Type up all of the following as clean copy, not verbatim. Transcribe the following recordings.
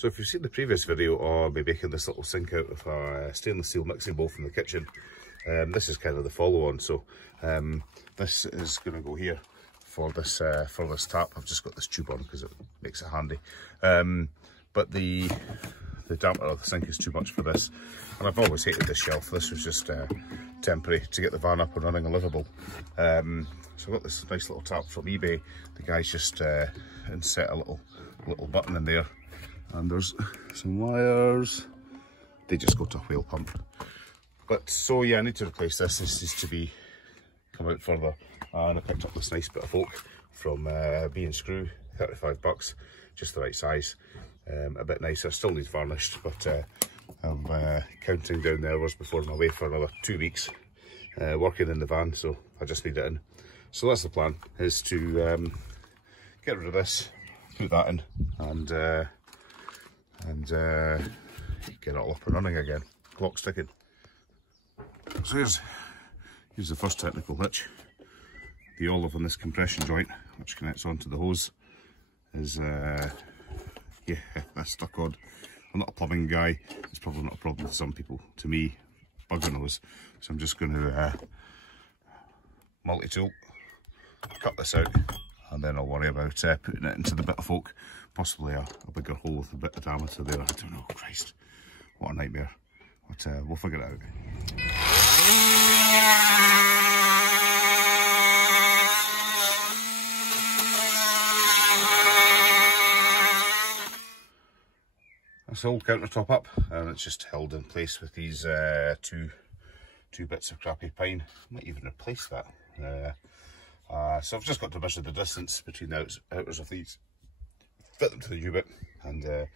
So if you've seen the previous video of me making this little sink out of a stainless steel mixing bowl from the kitchen, this is kind of the follow-on. So this is going to go here for this tap. I've just got this tube on because it makes it handy. But the damper of the sink is too much for this, and I've always hated this shelf. This was just temporary to get the van up and running and livable. So I've got this nice little tap from eBay. The guy's just inset a little button in there, and there's some wires. They just go to a wheel pump. But so yeah, I need to replace this. This needs to come out further, and I picked up this nice bit of oak from B&Screw, 35 bucks, just the right size. A bit nicer, still needs varnished, but I'm counting down the hours before I'm away for another 2 weeks working in the van, so I just need it in. So that's the plan, is to get rid of this, put that in, and get it all up and running again. Clock's ticking. So here's the first technical hitch. The olive on this compression joint, which connects onto the hose, is yeah, that's stuck on. I'm not a plumbing guy. It's probably not a problem to some people. To me, bugger knows. So I'm just going to multi-tool, cut this out, and then I'll worry about putting it into the bit of oak. Possibly a bigger hole with a bit of diameter there. I don't know. Christ, what a nightmare. But we'll figure it out. That's the old countertop up, and it's just held in place with these two bits of crappy pine. I might even replace that. So I've just got to measure the distance between the outers of these, fit them to the U-bit, and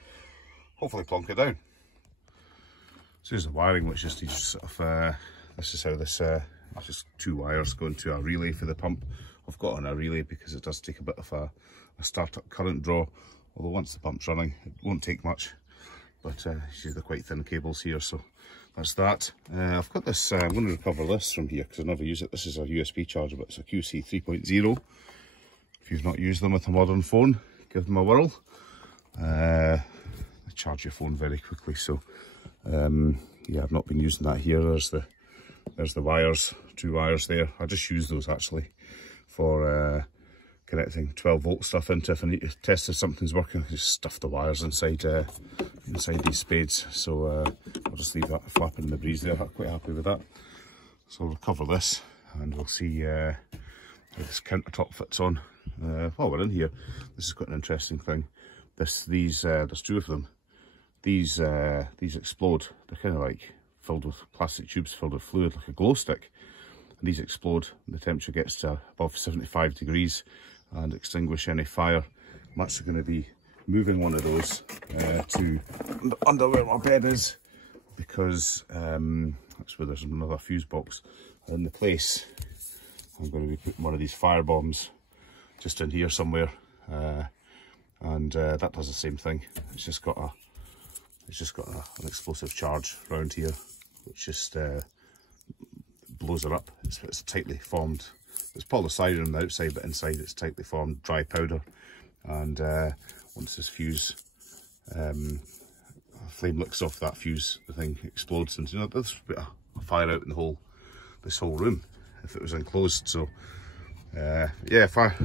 hopefully plonk it down. So here's the wiring, which just needs sort of, this is how this, it's just 2 wires going to a relay for the pump. I've got on a relay because it does take a bit of a start-up current draw, although once the pump's running, it won't take much. But they're quite thin cables here, so that's that. I've got this, I'm going to recover this from here because I never use it. This is a USB charger, but it's a QC 3.0. If you've not used them with a modern phone, give them a whirl. They charge your phone very quickly, so yeah, I've not been using that here. There's the wires, 2 wires there. I just use those actually for connecting 12-volt stuff into. If I need to test if something's working, I just stuff the wires inside these spades. So I'll just leave that flapping in the breeze there. I'm quite happy with that. So we'll cover this, and we'll see how this countertop fits on. While we're in here, this is quite an interesting thing. There's 2 of them. These explode. They're kind of like filled with plastic tubes filled with fluid, like a glow stick. And these explode. The temperature gets to above 75 degrees and extinguish any fire. I'm actually going to be moving one of those to under where my bed is, because that's where there's another fuse box in the place. I'm going to be putting one of these fire bombs just in here somewhere, and that does the same thing. It's just got an explosive charge around here, which just blows it up. It's tightly formed. It's polystyrene on the outside, but inside it's tightly formed dry powder. And once this fuse flame licks off that fuse, the thing explodes, and there's a fire out in this whole room if it was enclosed. So yeah, fire.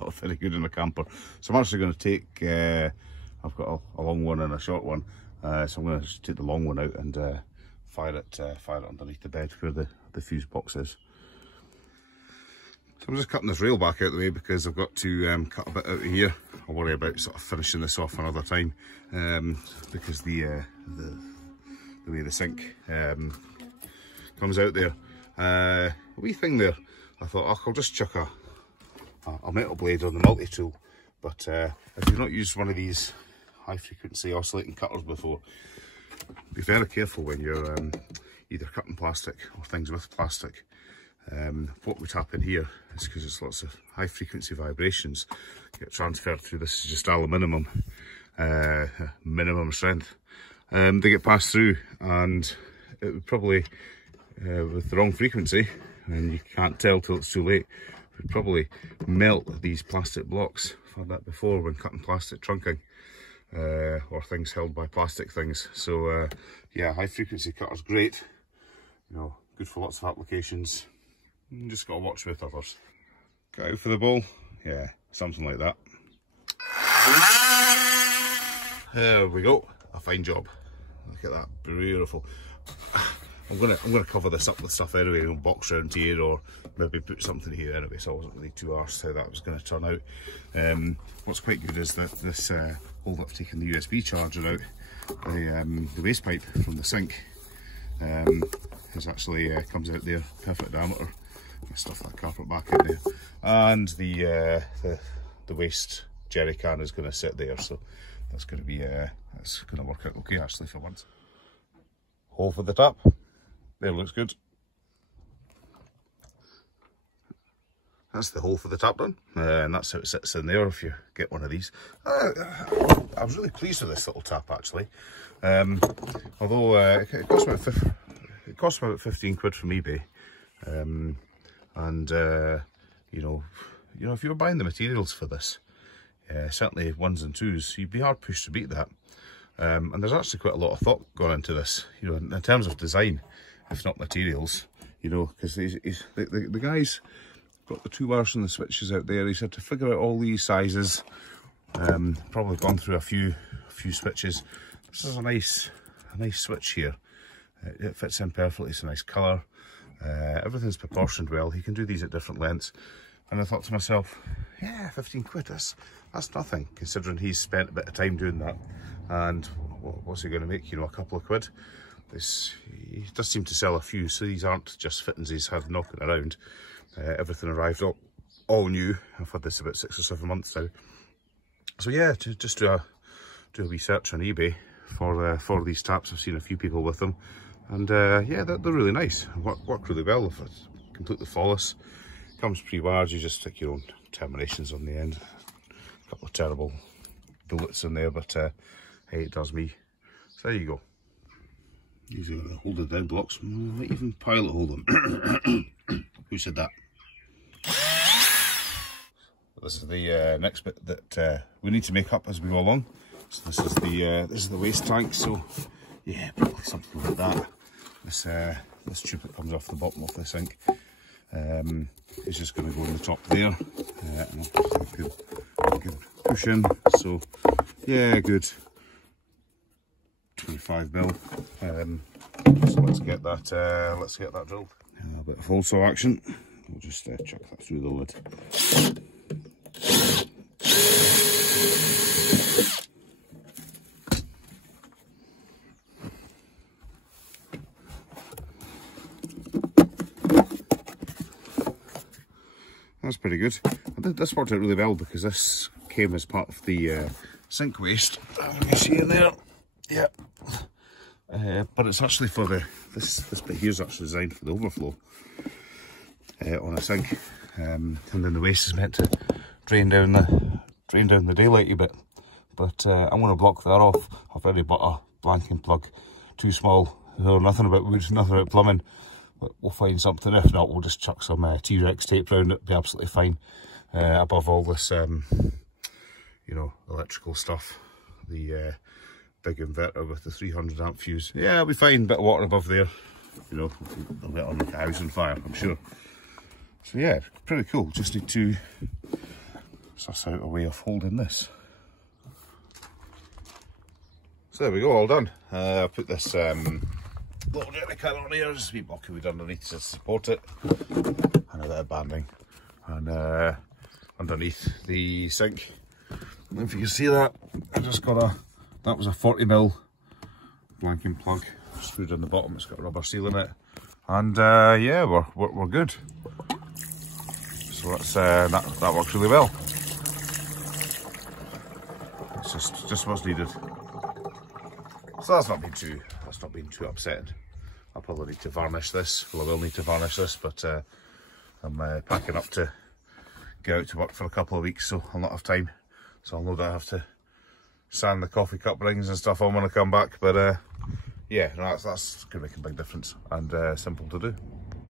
Not very good in a camper. So I'm actually going to take, I've got a long one and a short one, so I'm going to just take the long one out and fire it underneath the bed where the fuse box is. So I'm just cutting this rail back out of the way because I've got to cut a bit out of here. I'll worry about sort of finishing this off another time, because the way the sink comes out there. A wee thing there, I thought, oh, I'll just chuck a metal blade on the multi-tool, but if you've not used one of these high frequency oscillating cutters before, be very careful when you're either cutting plastic or things with plastic. What would happen here is, because it's lots of high frequency vibrations get transferred through, this is just aluminium, minimum strength, they get passed through, and it would probably with the wrong frequency, and you can't tell till it's too late, could probably melt these plastic blocks. I've had that before when cutting plastic trunking, or things held by plastic things. So yeah, high frequency cutter's great, you know, good for lots of applications. You just got to watch with others. Got out for the bowl, yeah, something like that. There we go, a fine job. Look at that, beautiful. I'm gonna cover this up with stuff anyway, and box round here, or maybe put something here anyway, so I wasn't really too arsed how that was going to turn out. What's quite good is that this hole that I've taken the USB charger out, the waste pipe from the sink is actually comes out there, perfect diameter. I stuff that carpet back in there, and the waste jerry can is going to sit there, so that's going to be that's going to work out okay actually for once. Hole for the tap. There, looks good. That's the hole for the tap done, and that's how it sits in there if you get one of these. I was really pleased with this little tap actually, although it cost about 15 quid from eBay, and you know, if you were buying the materials for this, certainly ones and twos, you'd be hard pushed to beat that. And there's actually quite a lot of thought gone into this, you know, in terms of design, if not materials, you know, because the guy's got the 2 wires and the switches out there. He's had to figure out all these sizes, probably gone through a few switches. This is a nice switch here. It fits in perfectly. It's a nice colour. Everything's proportioned well. He can do these at different lengths. And I thought to myself, yeah, 15 quid, that's nothing, considering he's spent a bit of time doing that. And what's he going to make, you know, a couple of quid? He does seem to sell a few, so these aren't just fittings he's had knocking around. Everything arrived all new. I've had this about 6 or 7 months now. So yeah, to just do a wee search on eBay for these taps. I've seen a few people with them, and yeah, they're really nice. Work really well. If it's completely flawless. Comes pre-wired. You just stick your own terminations on the end. A couple of terrible bullets in there, but hey, it does me. So there you go. Using the hold it down blocks, might even pilot hold them. Who said that? This is the next bit that we need to make up as we go along. So this is the waste tank. So yeah, probably something like that. This tube that comes off the bottom of the sink is just going to go on the top there, and I'll good push in. So yeah, good 25mm. So let's get that drilled. A bit of hole saw action. We'll just chuck that through the lid. That's pretty good. This worked out really well because this came as part of the sink waste. Let me see in there. Yeah. But it's actually for this bit here is actually designed for the overflow on a sink, and then the waste is meant to drain down the daylighty bit. But I'm going to block that off. I've already bought a blanking plug, too small. No, nothing about wood, nothing about plumbing. But we'll find something. If not, we'll just chuck some T-Rex tape around it. It'll be absolutely fine. Above all this, you know, electrical stuff. The big inverter with the 300 amp fuse. Yeah, it'll be fine. Bit of water above there. You know, it'll make a house on fire, I'm sure. So yeah, pretty cool. Just need to suss out a way of holding this. So there we go, all done. I put this little jerry can on here, just a wee block of wood underneath to support it, and a bit of banding, and underneath the sink. And if you can see that, I just got that was a 40mm blanking plug, screwed in the bottom. It's got a rubber seal in it, and yeah, we're good. So that's that works really well. It's just what's needed. So that's not been too upsetting. I'll probably need to varnish this. Well, I will need to varnish this, but I'm packing up to go out to work for a couple of weeks, so I'll not have time. So I'll no doubt have to sand the coffee cup rings and stuff on when I come back. But yeah, no, that's going to make a big difference, and simple to do.